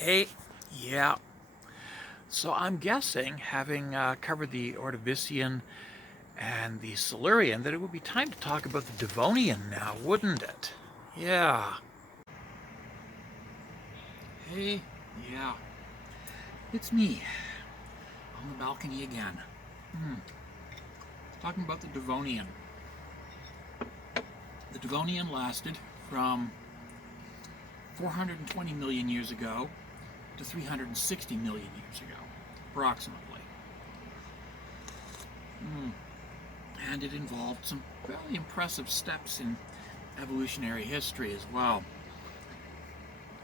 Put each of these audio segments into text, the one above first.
Hey, yeah. So I'm guessing, having covered the Ordovician and the Silurian, that it would be time to talk about the Devonian now, wouldn't it? Yeah. Hey, yeah. It's me on the balcony again. Talking about the Devonian. The Devonian lasted from 420 million years ago to 360 million years ago, approximately. And it involved some fairly impressive steps in evolutionary history as well.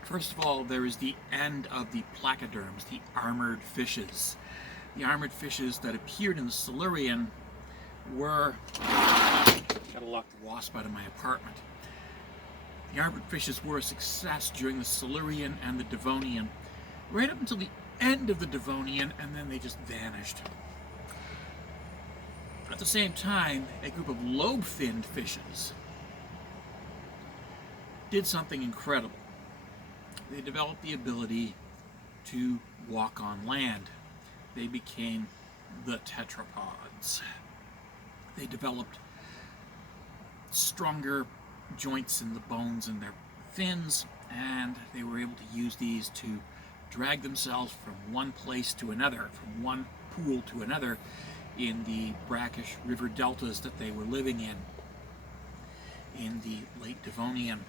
First of all, there is the end of the placoderms, the armored fishes. The armored fishes that appeared in the Silurian were... Gotta lock the wasp out of my apartment. The armored fishes were a success during the Silurian and the Devonian, right up until the end of the Devonian, and then they just vanished. At the same time, a group of lobe-finned fishes did something incredible. They developed the ability to walk on land. They became the tetrapods. They developed stronger joints in the bones in their fins, and they were able to use these to drag themselves from one place to another, from one pool to another, in the brackish river deltas that they were living in the late Devonian.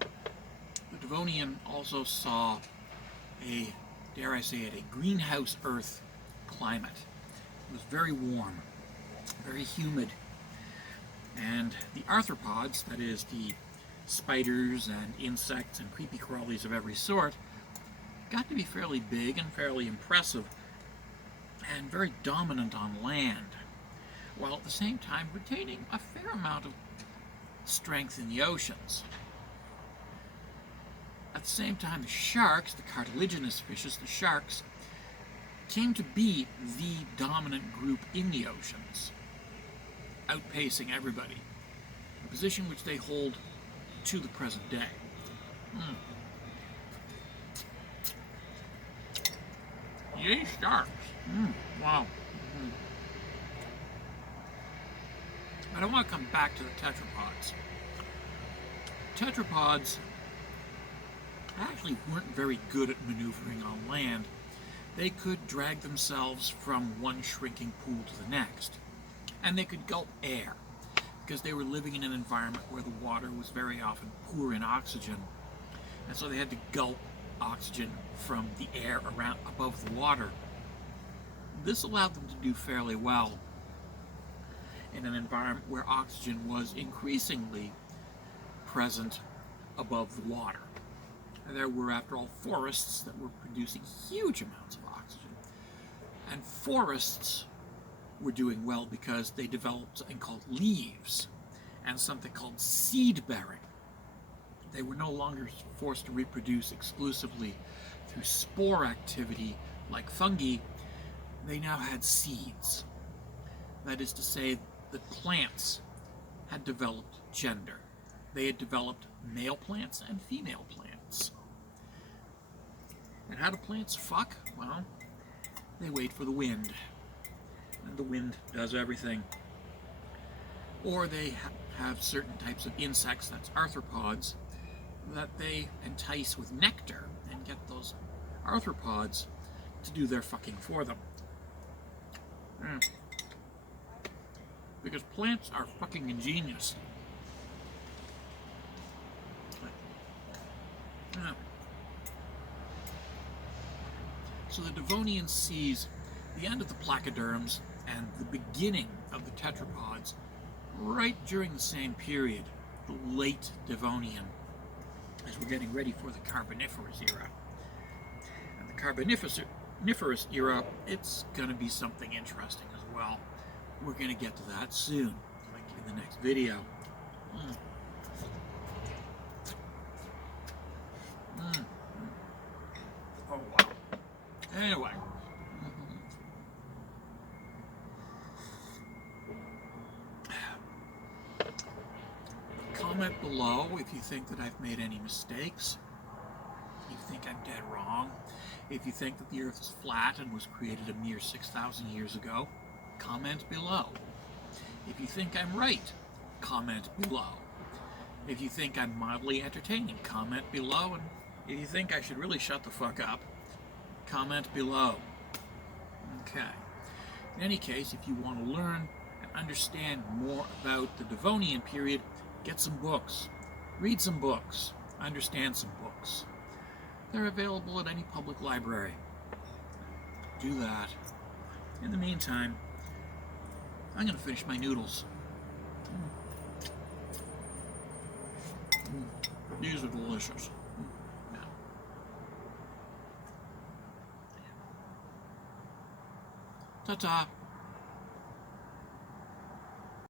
The Devonian also saw a, dare I say it, a greenhouse Earth climate. It was very warm, very humid, and the arthropods, that is the spiders and insects and creepy crawlies of every sort, got to be fairly big and fairly impressive and very dominant on land, while at the same time retaining a fair amount of strength in the oceans. At the same time, the sharks, the cartilaginous fishes, the sharks, came to be the dominant group in the oceans, outpacing everybody, a position which they hold to the present day. Yay, sharks! Wow. But I want to come back to the tetrapods. Tetrapods actually weren't very good at maneuvering on land. They could drag themselves from one shrinking pool to the next. And they could gulp air, because they were living in an environment where the water was very often poor in oxygen. And so they had to gulp oxygen from the air around above the water. This allowed them to do fairly well in an environment where oxygen was increasingly present above the water. And there were, after all, forests that were producing huge amounts of oxygen. And forests were doing well because they developed something called leaves and something called seed bearing. They were no longer forced to reproduce exclusively through spore activity like fungi. They now had seeds. That is to say that plants had developed gender. They had developed male plants and female plants. And how do plants fuck? Well, they wait for the wind. And the wind does everything. Or they have certain types of insects, that's arthropods, that they entice with nectar and get those arthropods to do their fucking for them. Because plants are fucking ingenious. So the Devonian sees the end of the placoderms and the beginning of the tetrapods right during the same period, the late Devonian, as we're getting ready for the Carboniferous era. And the Carboniferous era, it's going to be something interesting as well. We're going to get to that soon, like in the next video. Oh, wow. Anyway. Comment below if you think that I've made any mistakes. If you think I'm dead wrong. If you think that the Earth is flat and was created a mere 6,000 years ago, comment below. If you think I'm right, comment below. If you think I'm mildly entertaining, comment below. And if you think I should really shut the fuck up, comment below. Okay. In any case, if you want to learn and understand more about the Devonian period, get some books. Read some books. Understand some books. They're available at any public library. Do that. In the meantime, I'm going to finish my noodles. These are delicious. Ta-ta.